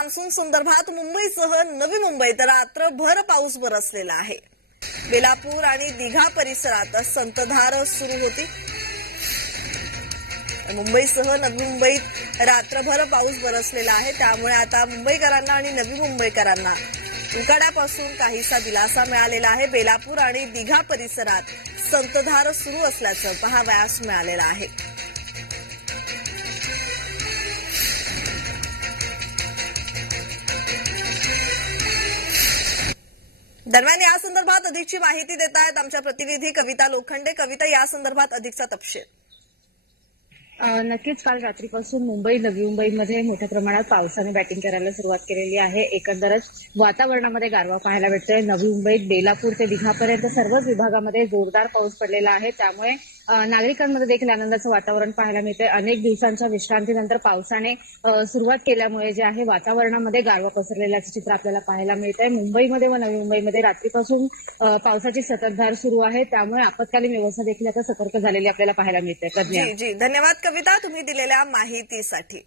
Monsoon संदर्भात मुंबईसह नवी मुंबईत रात्रभर पाऊस बरसलेला आहे। बेलापूर आणि दिघा परिसरात संततधार सुरू होती। मुंबईसह नवी मुंबईत रात्रभर पाऊस बरसलेला आहे। त्यामुळे आता मुंबईकरांना आणि नवी मुंबईकरांना उकाड्यापासून काहीसा दिलासा मिळालेला आहे। बेलापूर आणि दिघा परिसरात संततधार सुरू असल्याचं पाहावयास मिळालेलं आहे। दरम्यान या संदर्भात अधिकची माहिती देत आहेत आमच्या प्रतिनिधी कविता लोखंडे। कविता, या संदर्भात अधिकचा तपशील। नक्कीच काल रात्रीपासून मुंबई नवी मुंबईमध्ये मोठ्या प्रमाणात पावसाने बॅटिंग करायला सुरुवात केलेली आहे। एकंदरच वातावरणामध्ये गारवा पाहायला मिळतोय। नवी मुंबईत बेलापूर ते दिघापर्यंत सर्वच विभागामध्ये जोरदार पाऊस पडलेला आहे। त्यामुळे नागरिकांमध्ये देखील आनंदाचं वातावरण पाहायला मिळतंय। अनेक दिवसांच्या विश्रांतीनंतर पावसाने सुरुवात केल्यामुळे जे आहे वातावरणामध्ये गारवा पसरलेल्याचं चित्र आपल्याला पाहायला मिळतंय। मुंबईमध्ये व नवी मुंबईमध्ये रात्रीपासून पावसाची संततधार सुरू आहे। त्यामुळे आपत्कालीन व्यवस्था देखील आता सतर्क झालेली आपल्याला पाहायला मिळते। जी धन्यवाद कविता, तुम्ही दिलेल्या माहितीसाठी।